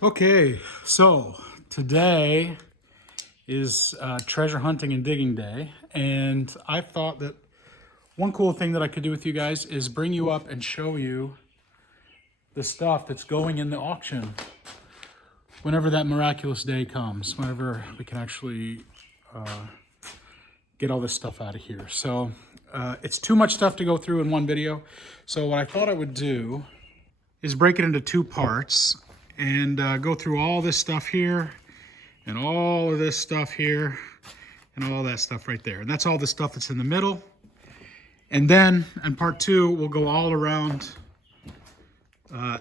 Okay, so today is treasure hunting and digging day, and I thought that one cool thing that I could do with you guys is bring you up and show you the stuff that's going in the auction whenever that miraculous day comes, whenever we can actually get all this stuff out of here. So it's too much stuff to go through in one video, so what I thought I would do is break it into two parts and go through all this stuff here and all of this stuff here and all that stuff right there. And that's all the stuff that's in the middle. And then in part two, we'll go all around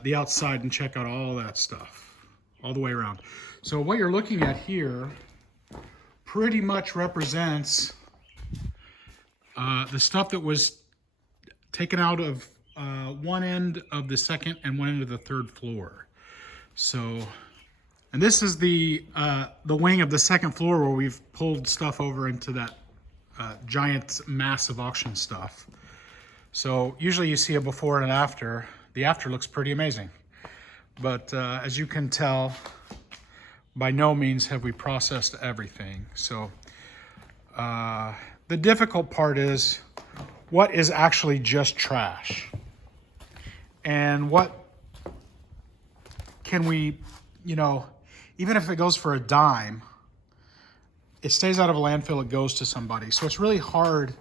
the outside and check out all that stuff all the way around. So what you're looking at here pretty much represents the stuff that was taken out of one end of the second and one end of the third floor. So, and this is the wing of the second floor where we've pulled stuff over into that giant massive auction stuff. So usually you see a before and an after. The after looks pretty amazing. But as you can tell, by no means have we processed everything. So the difficult part is what is actually just trash. And what can we, even if it goes for a dime, it stays out of a landfill, it goes to somebody. So it's really hard,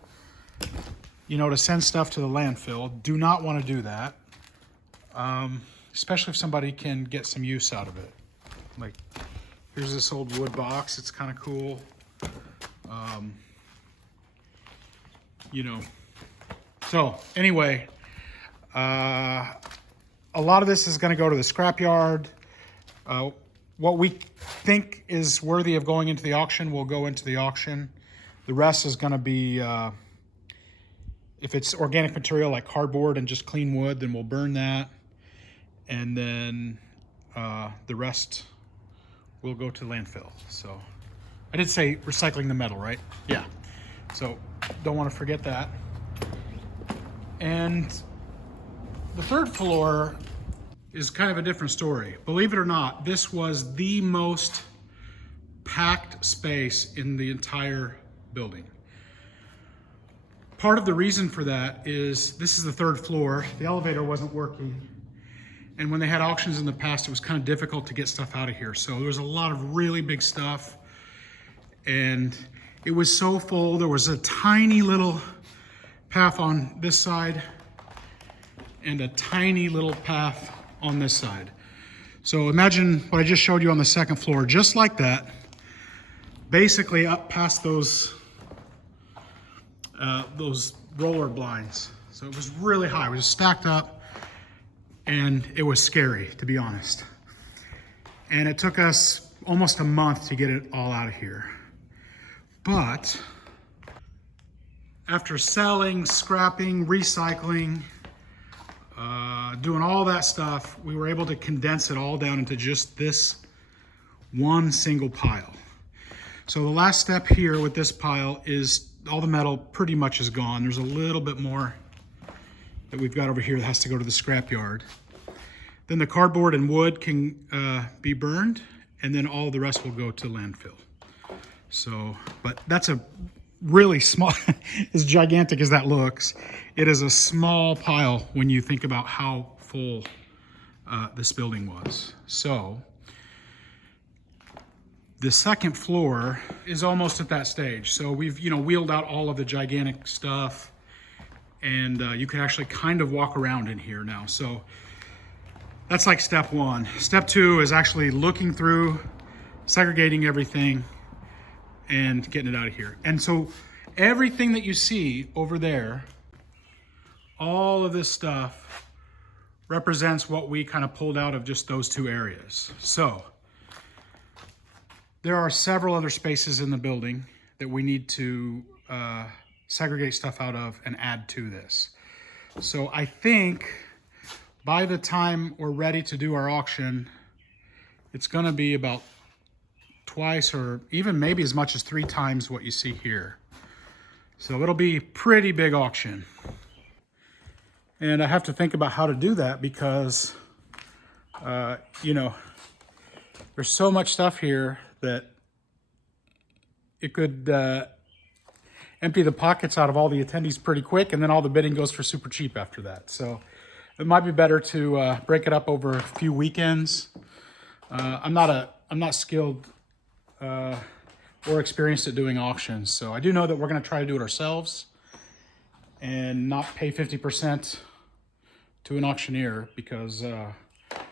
to send stuff to the landfill. Do not want to do that, especially if somebody can get some use out of it. Like, here's this old wood box. It's kind of cool. So anyway, a lot of this is going to go to the scrapyard. What we think is worthy of going into the auction will go into the auction. The rest is going to be, if it's organic material like cardboard and just clean wood, then we'll burn that. And then the rest will go to landfill. So I did say recycling the metal, right? Yeah. So don't want to forget that. And the third floor is kind of a different story. Believe it or not, this was the most packed space in the entire building. Part of the reason for that is this is the third floor. The elevator wasn't working. And when they had auctions in the past, it was kind of difficult to get stuff out of here. So there was a lot of really big stuff. And it was so full. There was a tiny little path on this side and a tiny little path on this side. So imagine what I just showed you on the second floor, just like that, basically up past those roller blinds. So it was really high, it was stacked up, and it was scary, to be honest. And it took us almost a month to get it all out of here. But after selling, scrapping, recycling, doing all that stuff, we were able to condense it all down into just this one single pile. So the last step here with this pile is all the metal pretty much is gone. There's a little bit more that we've got over here that has to go to the scrapyard. Then the cardboard and wood can be burned, and then all the rest will go to landfill. So, but that's a really small, as gigantic as that looks, it is a small pile when you think about how full this building was. So the second floor is almost at that stage. So we've, wheeled out all of the gigantic stuff, and you can actually kind of walk around in here now. So that's like step one. Step two is actually looking through, segregating everything, and getting it out of here. And so everything that you see over there, all of this stuff represents what we kind of pulled out of just those two areas. So there are several other spaces in the building that we need to segregate stuff out of and add to this. So I think by the time we're ready to do our auction, it's gonna be about twice or even maybe as much as 3 times what you see here. So it'll be a pretty big auction. And I have to think about how to do that because, There's so much stuff here that it could empty the pockets out of all the attendees pretty quick, and then all the bidding goes for super cheap after that. So it might be better to break it up over a few weekends. I'm not skilled or experienced at doing auctions, so I do know that we're going to try to do it ourselves and not pay 50% to an auctioneer, because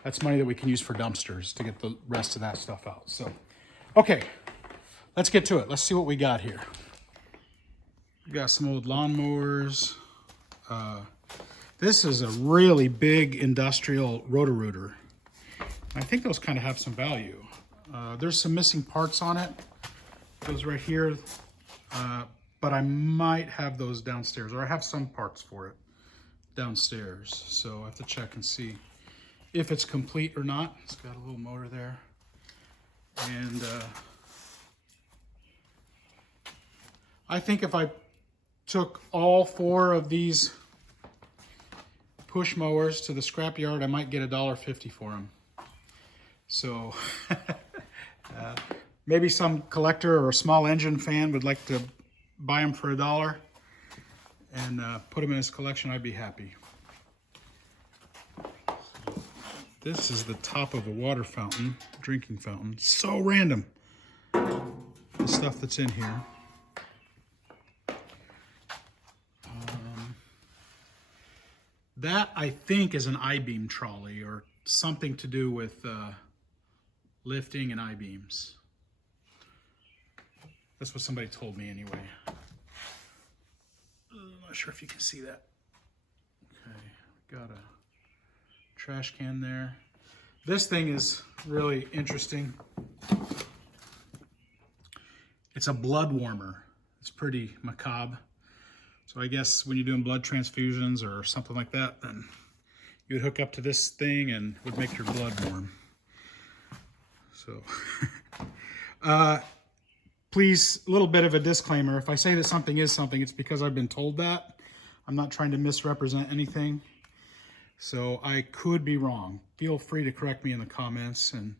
that's money that we can use for dumpsters to get the rest of that stuff out. So, okay, let's get to it. Let's see what we got here. We got some old lawnmowers. This is a really big industrial Roto-Rooter. I think those kind of have some value. There's some missing parts on it. Those right here, but I might have those downstairs, or I have some parts for it downstairs. So I have to check and see if it's complete or not. It's got a little motor there. And I think if I took all 4 of these push mowers to the scrap yard, I might get $1.50 for them. So maybe some collector or a small engine fan would like to buy them for $1 and put them in his collection. I'd be happy. This is the top of a water fountain, drinking fountain. So random, the stuff that's in here. That, I think, is an I-beam trolley, or something to do with lifting and I-beams. That's what somebody told me anyway. I'm not sure if you can see that. Okay, got a trash can there. This thing is really interesting. It's a blood warmer. It's pretty macabre. So I guess when you're doing blood transfusions or something like that, then you would hook up to this thing and would make your blood warm. So, please, a little bit of a disclaimer. If I say that something is something, it's because I've been told that. I'm not trying to misrepresent anything. So I could be wrong. Feel free to correct me in the comments and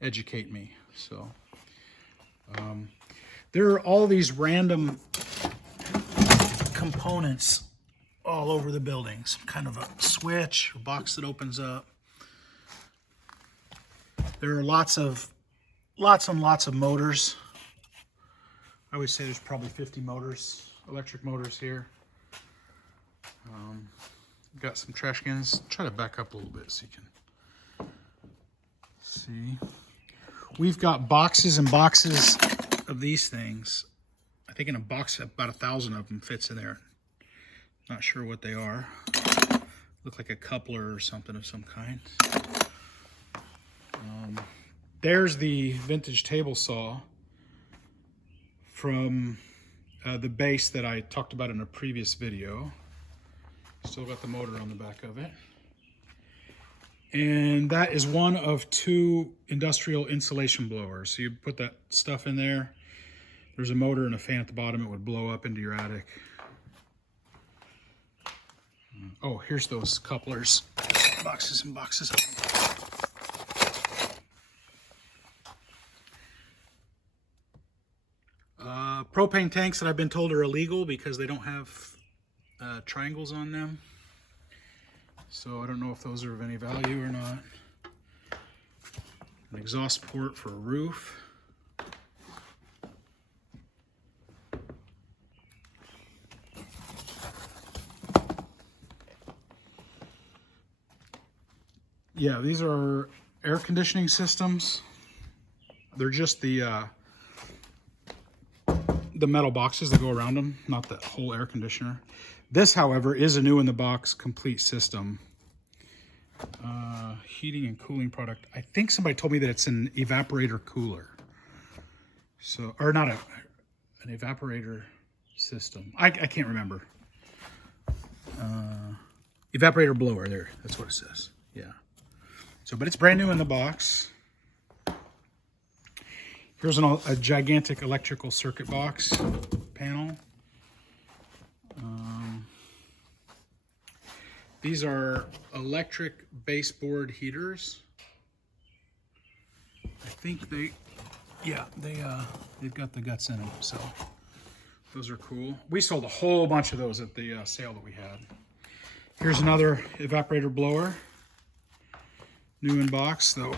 educate me. So, there are all these random components all over the building. Some kind of a switch, a box that opens up. There are lots and lots of motors. I would say there's probably 50 motors, electric motors here. Got some trash cans. Try to back up a little bit so you can see. We've got boxes and boxes of these things. I think in a box about 1,000 of them fits in there. Not sure what they are. Look like a coupler or something of some kind. There's the vintage table saw from the base that I talked about in a previous video. Still got the motor on the back of it. And that is one of 2 industrial insulation blowers. So you put that stuff in there. There's a motor and a fan at the bottom. It would blow up into your attic. Oh, here's those couplers. Boxes and boxes of them. Propane tanks that I've been told are illegal because they don't have triangles on them. So I don't know if those are of any value or not. An exhaust port for a roof. Yeah, these are air conditioning systems. They're just the metal boxes that go around them, not the whole air conditioner. This, however, is a new in the box complete system. Heating and cooling product. I think somebody told me that it's an evaporator cooler. So, or not an evaporator system. I can't remember. Evaporator blower, there, that's what it says. Yeah. So, but it's brand new in the box. Here's a gigantic electrical circuit box panel. These are electric baseboard heaters. I think they've got the guts in them, so those are cool. We sold a whole bunch of those at the sale that we had. Here's another evaporator blower, new in box, though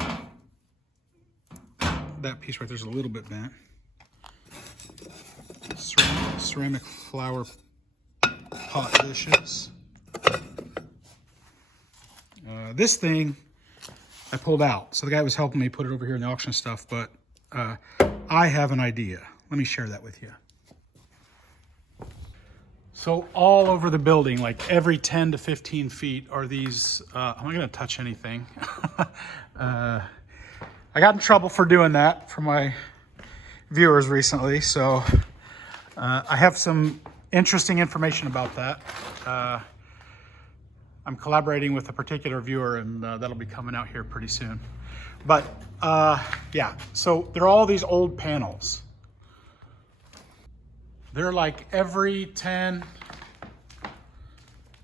that piece right there's a little bit bent. Ceramic flower pot dishes. This thing I pulled out, so the guy was helping me put it over here in the auction stuff, but I have an idea. Let me share that with you. So all over the building, like every 10 to 15 feet are these, I'm not gonna touch anything. I got in trouble for doing that for my viewers recently, so I have some interesting information about that. I'm collaborating with a particular viewer, and that'll be coming out here pretty soon. But yeah, so there are all these old panels. They're like every 10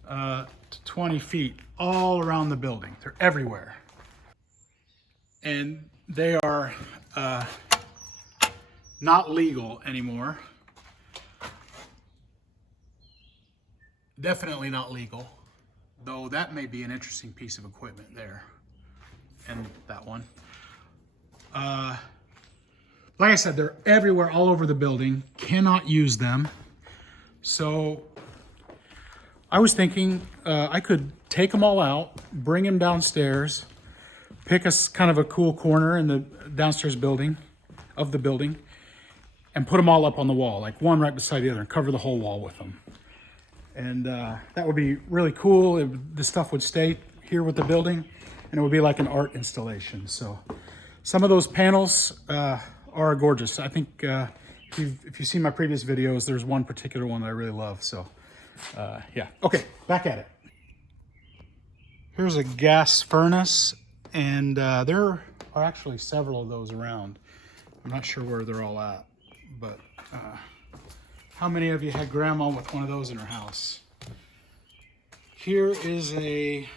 to 20 feet all around the building. They're everywhere. And they are not legal anymore. Definitely not legal, though that may be an interesting piece of equipment there. And that one. Like I said, they're everywhere, all over the building. Cannot use them. So I was thinking I could take them all out, bring them downstairs, pick us kind of a cool corner in the downstairs building, and put them all up on the wall, like one right beside the other, and cover the whole wall with them. And that would be really cool. The stuff would stay here with the building, and it would be like an art installation. So some of those panels are gorgeous. I think if you've seen my previous videos, there's one particular one that I really love. So yeah, okay, back at it. Here's a gas furnace, and there are actually several of those around. I'm not sure where they're all at, but how many of you had grandma with one of those in her house? Here is a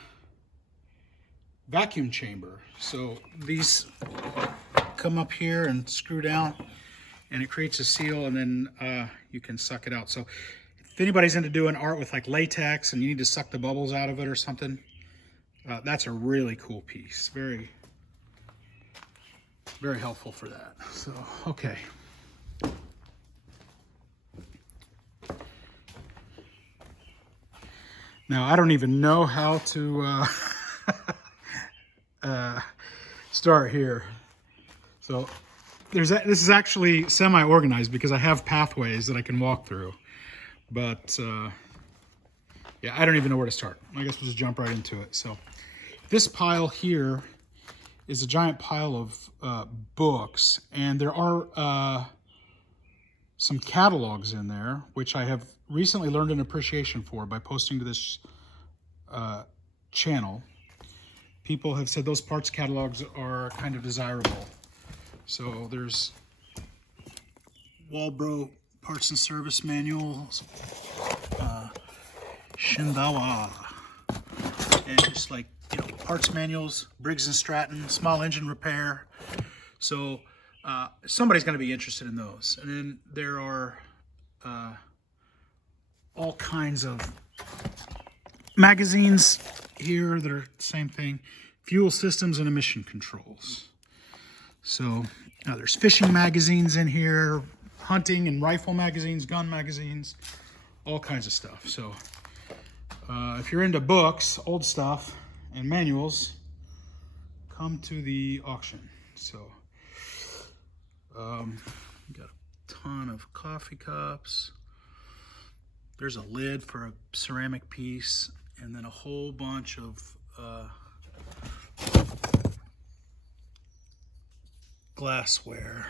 vacuum chamber. So these come up here and screw down, and it creates a seal, and then you can suck it out. So if anybody's into doing art with like latex and you need to suck the bubbles out of it or something, that's a really cool piece. Very, very helpful for that. So, okay. Now, I don't even know how to start here. So this is actually semi-organized because I have pathways that I can walk through. But yeah, I don't even know where to start. I guess we'll just jump right into it. So this pile here is a giant pile of books, and there are some catalogs in there, which I have recently learned an appreciation for by posting to this channel. People have said those parts catalogs are kind of desirable. So there's Walbro parts and service manuals, Shindawa, and just like, you know, parts manuals, Briggs and Stratton, small engine repair. So somebody's going to be interested in those. And then there are all kinds of magazines here that are the same thing. Fuel systems and emission controls. So there's fishing magazines in here, hunting and rifle magazines, gun magazines, all kinds of stuff. So if you're into books, old stuff, and manuals, come to the auction. So got a ton of coffee cups. There's a lid for a ceramic piece, and then a whole bunch of glassware.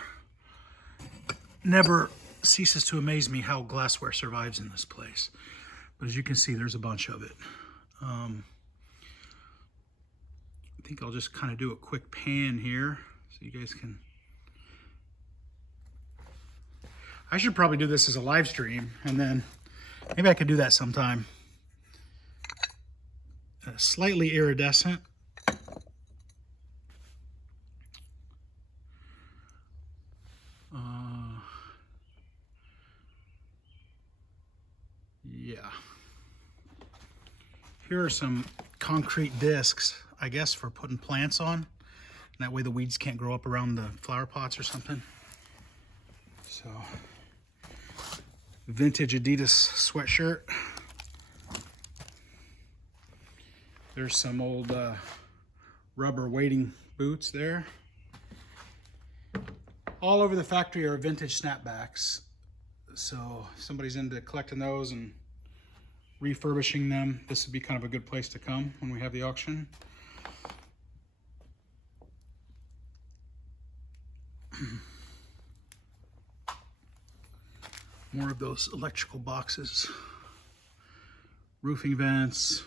Never ceases to amaze me how glassware survives in this place. But as you can see, there's a bunch of it. I think I'll just kind of do a quick pan here so you guys can... I should probably do this as a live stream, and then maybe I could do that sometime. Slightly iridescent. yeah. Here are some concrete discs, I guess, for putting plants on. And that way the weeds can't grow up around the flower pots or something. So, vintage Adidas sweatshirt. There's some old rubber wading boots there. All over the factory are vintage snapbacks. So if somebody's into collecting those and refurbishing them, this would be kind of a good place to come when we have the auction. More of those electrical boxes. Roofing vents.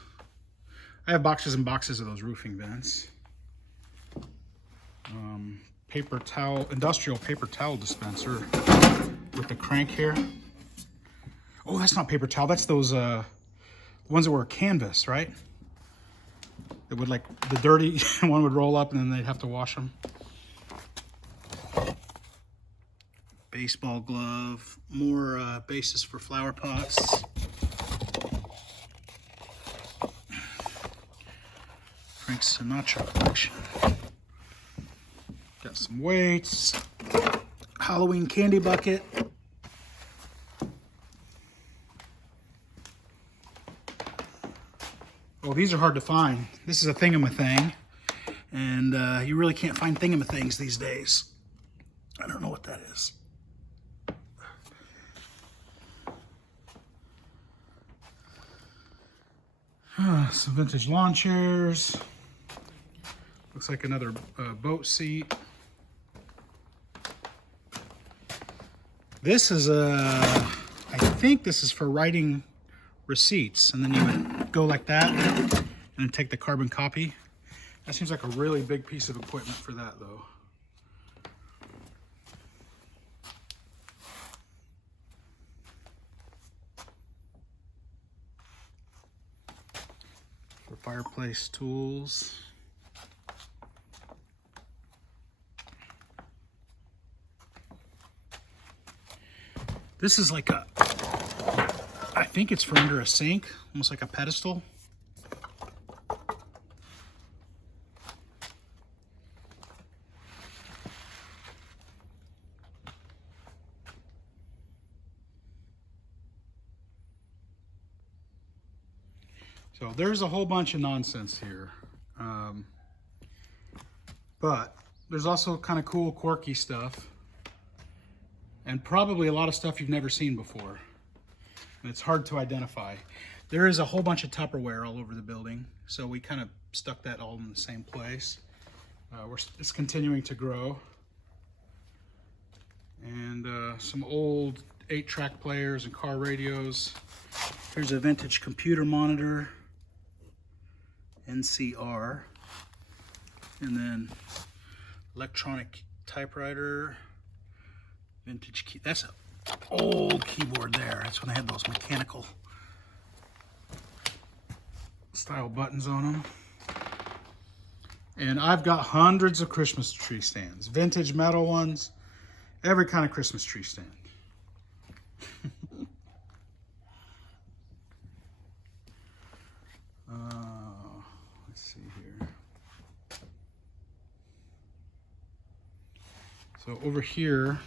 I have boxes and boxes of those roofing vents. Paper towel, industrial paper towel dispenser with the crank here. Oh, that's not paper towel. That's those ones that were canvas, right? That would, like, the dirty one would roll up and then they'd have to wash them. Baseball glove. More bases for flower pots. Frank Sinatra collection. Got some weights. Halloween candy bucket. Oh, these are hard to find. This is a thingamathing, and you really can't find thingamathings these days. I don't know what that is. Some vintage lawn chairs. Looks like another boat seat. This is I think this is for writing receipts, and then you would go like that and then take the carbon copy. That seems like a really big piece of equipment for that, though. For fireplace tools. This is like a, I think it's for under a sink, almost like a pedestal. So there's a whole bunch of nonsense here. But there's also kind of cool, quirky stuff. And probably a lot of stuff you've never seen before. And it's hard to identify. There is a whole bunch of Tupperware all over the building, so we kind of stuck that all in the same place. It's continuing to grow. And some old 8-track players and car radios. Here's a vintage computer monitor, NCR. And then electronic typewriter. Vintage key. That's an old keyboard there. That's when they had those mechanical style buttons on them. And I've got hundreds of Christmas tree stands. Vintage metal ones. Every kind of Christmas tree stand. Let's see here. So over here,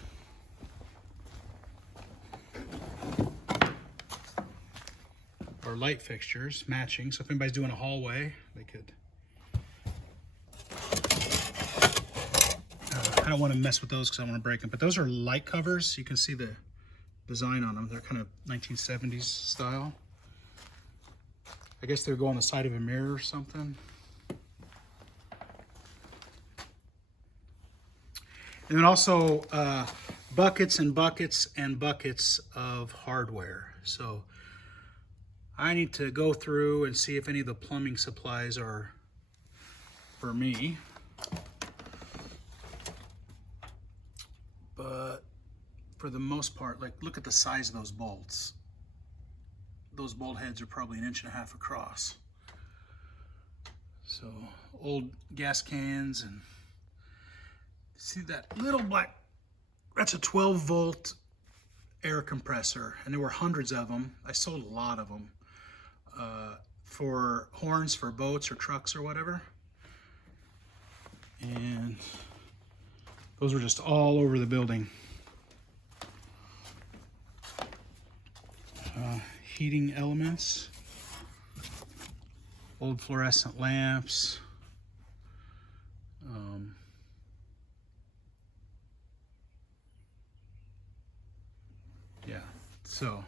are light fixtures matching. So if anybody's doing a hallway, they could. I don't want to mess with those because I want to break them. But those are light covers. You can see the design on them. They're kind of 1970s style. I guess they'll go on the side of a mirror or something. And then also buckets and buckets and buckets of hardware. So I need to go through and see if any of the plumbing supplies are for me. But for the most part, like, look at the size of those bolts. Those bolt heads are probably 1.5 inches across. So old gas cans, and see that little black, that's a 12 volt air compressor, and there were hundreds of them. I sold a lot of them for horns for boats or trucks or whatever. And those were just all over the building. Heating elements, old fluorescent lamps, yeah, so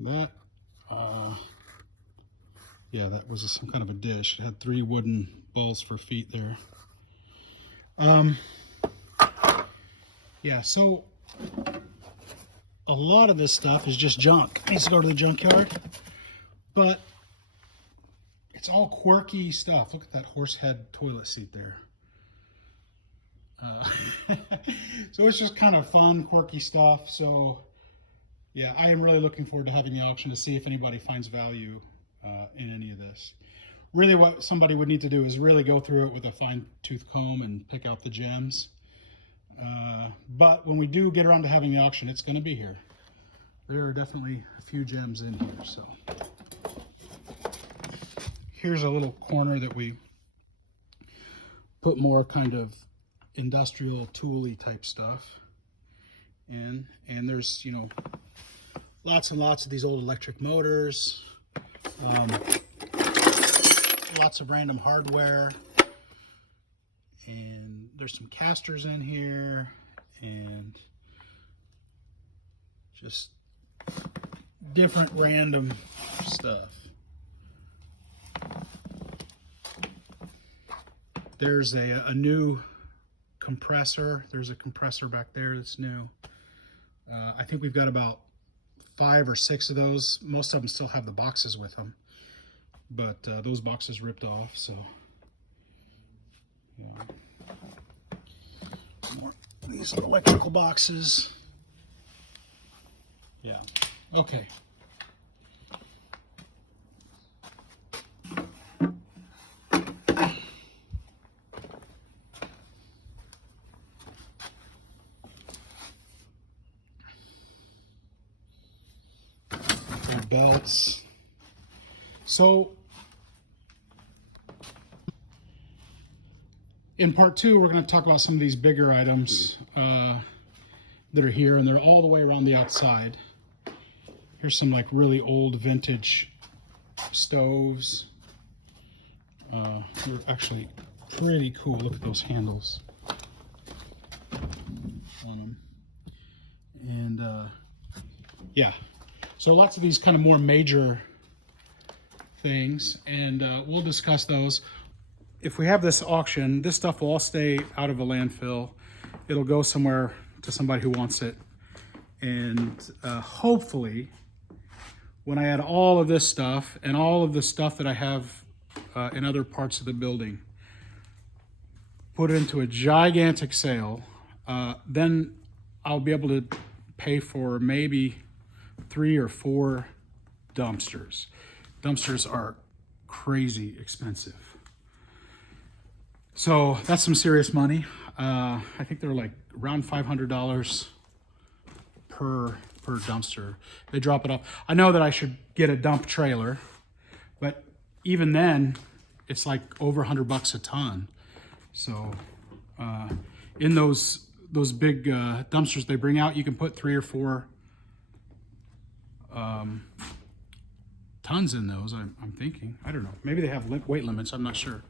that yeah, that was some kind of a dish. It had 3 wooden balls for feet there. Yeah, so a lot of this stuff is just junk. It needs to go to the junkyard, but it's all quirky stuff. Look at that horse head toilet seat there. So it's just kind of fun, quirky stuff. So yeah, I am really looking forward to having the auction to see if anybody finds value in any of this. Really what somebody would need to do is really go through it with a fine-tooth comb and pick out the gems. But when we do get around to having the auction, it's going to be here. There are definitely a few gems in here. So here's a little corner that we put more kind of industrial tooly type stuff in, and there's, you know, lots and lots of these old electric motors, lots of random hardware, and there's some casters in here, and just different random stuff. There's a new compressor. There's a compressor back there that's new. I think we've got about 5 or 6 of those. Most of them still have the boxes with them, but those boxes ripped off, so yeah. More of these electrical boxes. Yeah, okay. Belts. So in part 2, we're going to talk about some of these bigger items that are here, and they're all the way around the outside. Here's some like really old vintage stoves. They're actually pretty cool. Look at those handles on them. And yeah, so lots of these kind of more major things, and we'll discuss those. If we have this auction, this stuff will all stay out of a landfill. It'll go somewhere to somebody who wants it. And hopefully, when I add all of this stuff and all of the stuff that I have in other parts of the building, put it into a gigantic sale, then I'll be able to pay for maybe 3 or 4 dumpsters. Dumpsters are crazy expensive. So that's some serious money. I think they're like around $500 per dumpster. They drop it off. I know that I should get a dump trailer, but even then, it's like over $100 a ton. So in those big dumpsters they bring out, you can put 3 or 4 tons in those. I'm thinking. I don't know. Maybe they have weight limits. I'm not sure.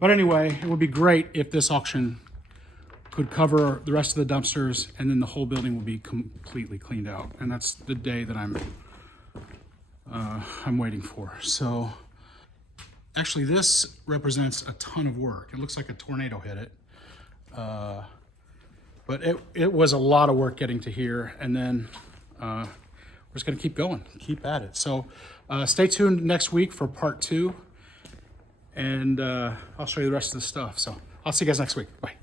But anyway, it would be great if this auction could cover the rest of the dumpsters, and then the whole building will be completely cleaned out. And that's the day that I'm waiting for. So actually, this represents a ton of work. It looks like a tornado hit it. But it was a lot of work getting to here, and then we're just gonna keep going, keep at it. So stay tuned next week for part 2, and I'll show you the rest of the stuff. So I'll see you guys next week. Bye.